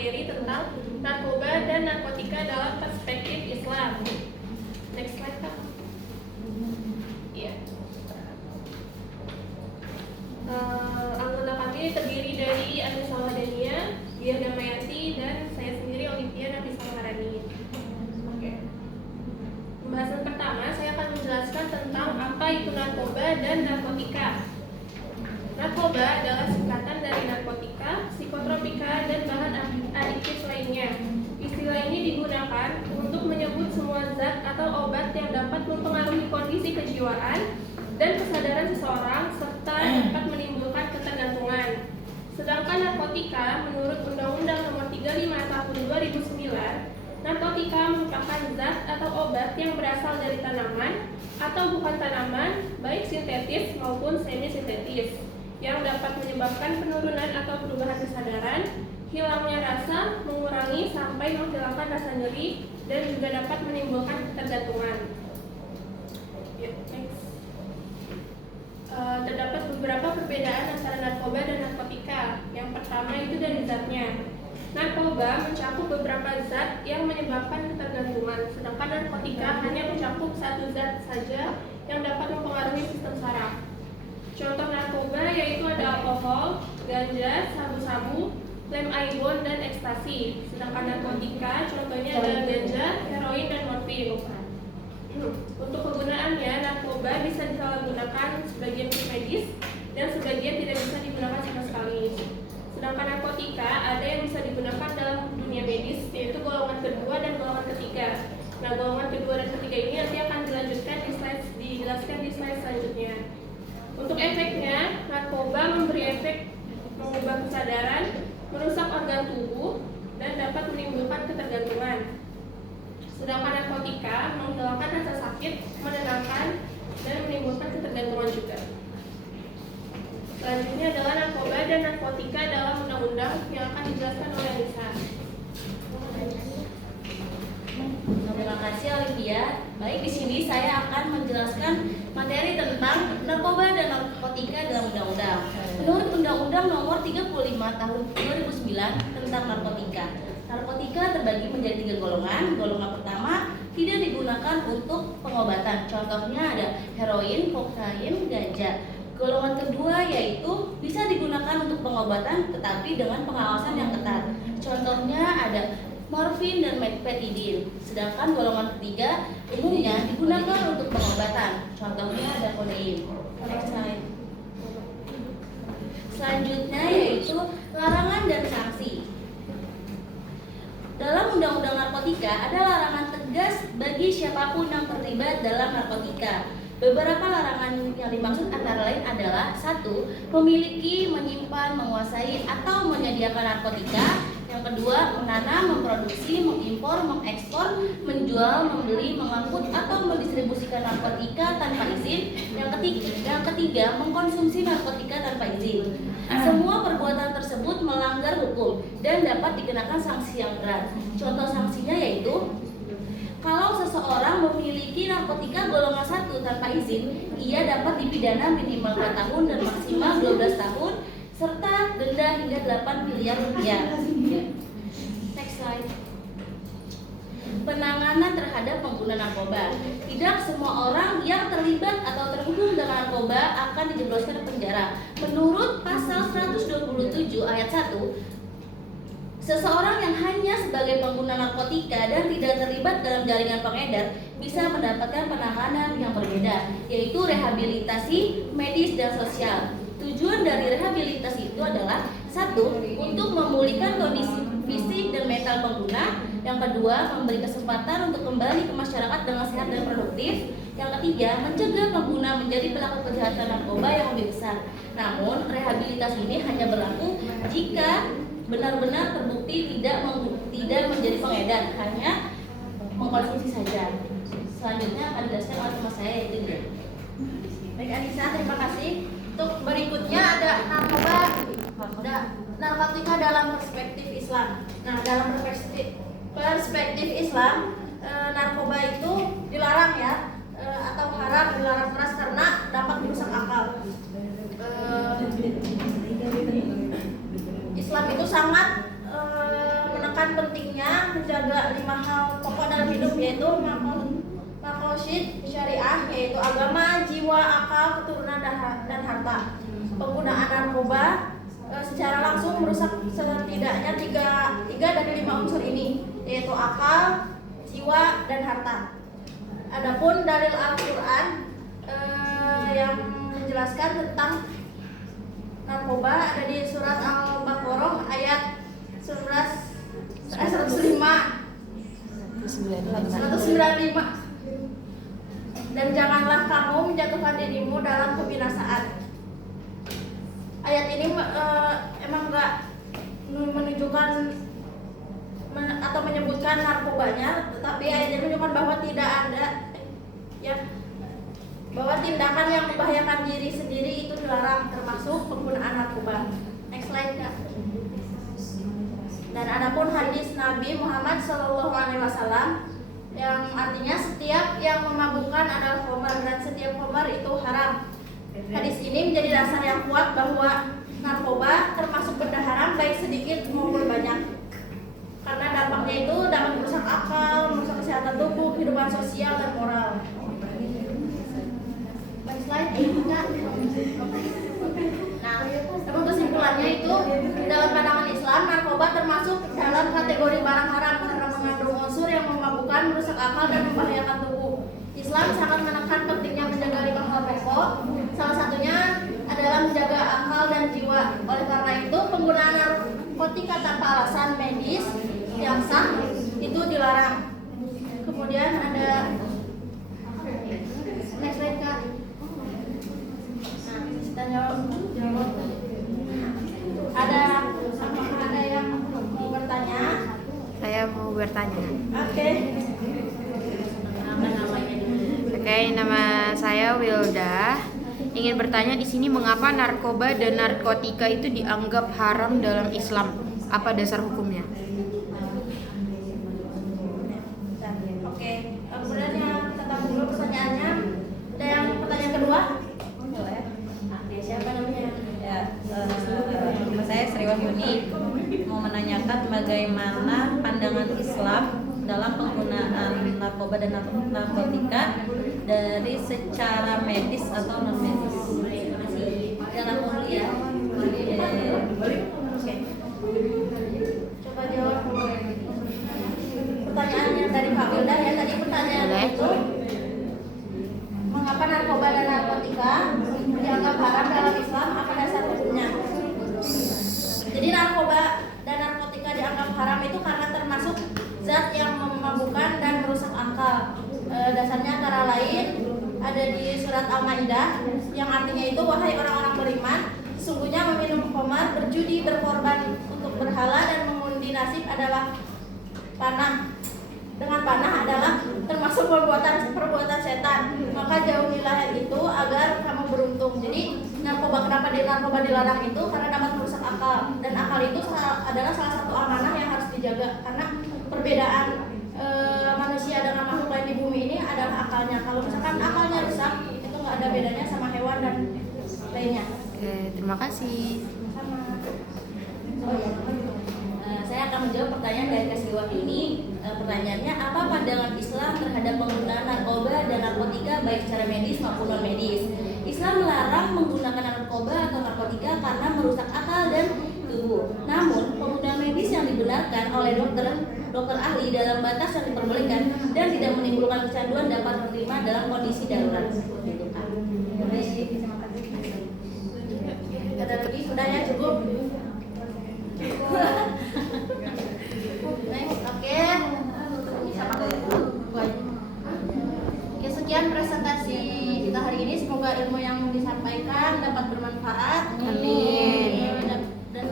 materi tentang narkoba dan narkotika dalam perspektif Islam. Next slide, Kak. Iya. Anggota kami terdiri dari Anissa Wadania, Dia Damayanti, dan saya sendiri Olivia Nafisa Maharani. Oke. Pembahasan pertama, saya akan menjelaskan tentang apa itu narkoba dan narkotika. Narkoba adalah singkatan dari narkotika, psikotropika, dan bahan adiktif lainnya. Istilah ini digunakan untuk menyebut semua zat atau obat yang dapat mempengaruhi kondisi kejiwaan dan kesadaran seseorang serta dapat menimbulkan ketergantungan. Sedangkan narkotika, menurut Undang-Undang Nomor 35 Tahun 2009, narkotika merupakan zat atau obat yang berasal dari tanaman atau bukan tanaman, baik sintetis maupun semi-sintetis, yang dapat menyebabkan penurunan atau perubahan kesadaran, hilangnya rasa, mengurangi sampai menghilangkan rasa nyeri, dan juga dapat menimbulkan ketergantungan. Next. Terdapat beberapa perbedaan antara narkoba dan narkotika. Yang pertama itu dari zatnya. Narkoba mencakup beberapa zat yang menyebabkan ketergantungan, sedangkan narkotika hanya mencakup satu zat saja yang dapat mempengaruhi sistem saraf. Contoh narkoba yaitu ada alkohol, ganja, sabu-sabu, lem aibon, dan ekstasi. Sedangkan narkotika contohnya adalah ganja, heroin, dan morfin. Untuk kegunaannya, narkoba bisa disalahgunakan sebagian untuk medis dan sebagian tidak bisa digunakan sama sekali. Sedangkan narkotika ada yang bisa digunakan dalam dunia medis, yaitu golongan kedua dan golongan ketiga. Nah, golongan kedua dan ketiga ini nanti akan dijelaskan di slide selanjutnya. Untuk efeknya, narkoba memberi efek mengubah kesadaran, merusak organ tubuh, dan dapat menimbulkan ketergantungan. Sedangkan narkotika menghilangkan rasa sakit, menenangkan, dan menimbulkan ketergantungan juga. Selanjutnya adalah narkoba dan narkotika dalam undang-undang yang akan dijelaskan oleh Anissa. Terima kasih Olivia. Baik, di sini saya akan menjelaskan materi tentang narkoba dan narkotika dalam undang-undang. Menurut Undang-Undang Nomor 35 Tahun 2009 tentang narkotika, narkotika terbagi menjadi 3 golongan. Golongan pertama tidak digunakan untuk pengobatan. Contohnya ada heroin, kokain, ganja. Golongan kedua yaitu bisa digunakan untuk pengobatan tetapi dengan pengawasan yang ketat. Contohnya ada morfin dan metpetidin. Sedangkan golongan ketiga umumnya digunakan untuk pengobatan. Contohnya ada kodein. Selanjutnya yaitu larangan dan sanksi. Dalam Undang-Undang Narkotika ada larangan tegas bagi siapapun yang terlibat dalam narkotika. Beberapa larangan yang dimaksud antara lain adalah 1. Memiliki, menyimpan, menguasai, atau menyediakan narkotika. Yang kedua, menanam, memproduksi, mengimpor, mengekspor, menjual, membeli, mengangkut, atau mendistribusikan narkotika tanpa izin. Yang ketiga, mengkonsumsi narkotika tanpa izin. Semua perbuatan tersebut melanggar hukum dan dapat dikenakan sanksi yang berat. Contoh sanksinya yaitu kalau seseorang memiliki narkotika golongan 1 tanpa izin, ia dapat dipidana minimal 4 tahun dan maksimal 12 tahun serta denda hingga 8 miliar rupiah. Next slide. Penanganan terhadap pengguna narkoba. Tidak semua orang yang terlibat atau terhubung dengan narkoba akan dijebloskan ke penjara. Menurut pasal 127 ayat 1, seseorang yang hanya sebagai pengguna narkotika dan tidak terlibat dalam jaringan pengedar bisa mendapatkan penanganan yang berbeda, yaitu rehabilitasi medis dan sosial. Tujuan dari rehabilitasi itu adalah 1. Untuk memulihkan kondisi fisik dan mental pengguna. Yang kedua, memberi kesempatan untuk kembali ke masyarakat dengan sehat dan produktif. Yang ketiga, mencegah pengguna menjadi pelaku kejahatan narkoba yang lebih besar. Namun, rehabilitasi ini hanya berlaku jika benar-benar terbukti tidak menjadi pengedar, hanya mengkonsumsi saja. Selanjutnya akan dijelaskan oleh teman saya yaitu dia. Baik Anissa, terima kasih. Untuk berikutnya ada narkotika dalam perspektif Islam. Nah, dalam perspektif Islam, narkoba itu dilarang ya, atau haram, dilarang keras karena dapat merusak akal. Islam itu sangat akan pentingnya menjaga 5 hal pokok dalam hidup, yaitu maqasid syariah, yaitu agama, jiwa, akal, keturunan, dan harta. Penggunaan narkoba secara langsung merusak setidaknya 3 dari 5 unsur ini, yaitu akal, jiwa, dan harta. Adapun dalil Al-Quran yang menjelaskan tentang narkoba ada di surat Al-Baqarah ayat 195. Dan janganlah kamu menjatuhkan dirimu dalam kebinasaan. Ayat ini emang enggak menunjukkan atau menyebutkan narkobanya, tetapi ayat ini menunjukkan bahwa tidak ada bahwa tindakan yang membahayakan diri sendiri itu dilarang, termasuk penggunaan narkoba. Next slide, Kak. Dan adapun hadis Nabi Muhammad SAW yang artinya setiap yang memabukkan adalah khamar dan setiap khamar itu haram. Hadis ini menjadi dasar yang kuat bahwa narkoba termasuk benda haram baik sedikit maupun banyak, karena dampaknya itu dapat merusak akal, merusak kesehatan tubuh, kehidupan sosial dan moral. Next slide, Kak. Nah, namun kesimpulannya itu dalam pandangan Islam, narkoba termasuk dalam kategori barang haram karena mengandung unsur yang memabukkan, merusak akal, dan membahayakan tubuh. Islam sangat menekan pentingnya menjaga 5 hal pokok. Salah satunya adalah menjaga akal dan jiwa. Oleh karena itu, penggunaan narkotika tanpa alasan medis yang sah itu dilarang. Kemudian ada next slide, Kak. Nah, kita jawab. Ada yang mau bertanya? Saya mau bertanya. Oke. Oke, nama saya Wilda. Ingin bertanya di sini mengapa narkoba dan narkotika itu dianggap haram dalam Islam? Apa dasar hukumnya? Oke. Kemudian yang tentang dulu pertanyaannya. Ada yang pertanyaan kedua? Siapa namanya? Ya, nama saya Sri Wahyuni, mau menanyakan bagaimana pandangan Islam dalam penggunaan narkoba dan narkotika dari secara medis atau non medis. Jangan dulu ya. Oke. Coba jawab pertanyaannya dari Pak Wilda ya. Tadi pertanyaannya itu mengapa narkoba dan narkotika dianggap haram dalam Islam, apa dasar hukumnya? Jadi narkoba dan narkotika dianggap haram itu karena termasuk zat yang memabukkan dan merusak akal. Dasarnya antara lain ada di surat Al-Maidah yang artinya itu, wahai orang-orang beriman, sesungguhnya meminum khamar, berjudi, berkorban untuk berhala, dan mengundi nasib adalah panah. Dengan panah adalah termasuk perbuatan setan. Maka jauhilah itu agar kamu beruntung. Jadi narkoba, kenapa narkoba dilarang itu karena dapat merusak akal, dan akal itu adalah salah satu amanah yang harus dijaga, karena perbedaan manusia dengan makhluk lain di bumi ini adalah akalnya. Kalau misalkan akalnya rusak, itu nggak ada bedanya sama hewan dan lainnya. Oke, terima kasih. Sama. Saya akan menjawab pertanyaan dari Kasri Wahyuni. Pertanyaannya, apa pandangan Islam terhadap penggunaan narkoba dan narkotika baik secara medis maupun non medis? Islam melarang menggunakan narkoba atau narkotika karena merusak akal dan tubuh. Namun, penggunaan medis yang dibenarkan oleh dokter ahli dalam batas yang diperbolehkan dan tidak menimbulkan kecanduan dapat diterima dalam kondisi darurat. Ada lagi? Sudah ya, cukup. Next, oke. Oke, sekian presentasi kita hari ini. Semoga ilmu yang disampaikan dapat bermanfaat. Amin. Dan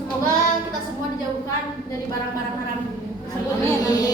semoga kita semua dijauhkan dari barang-barang haram tersebut. Amin.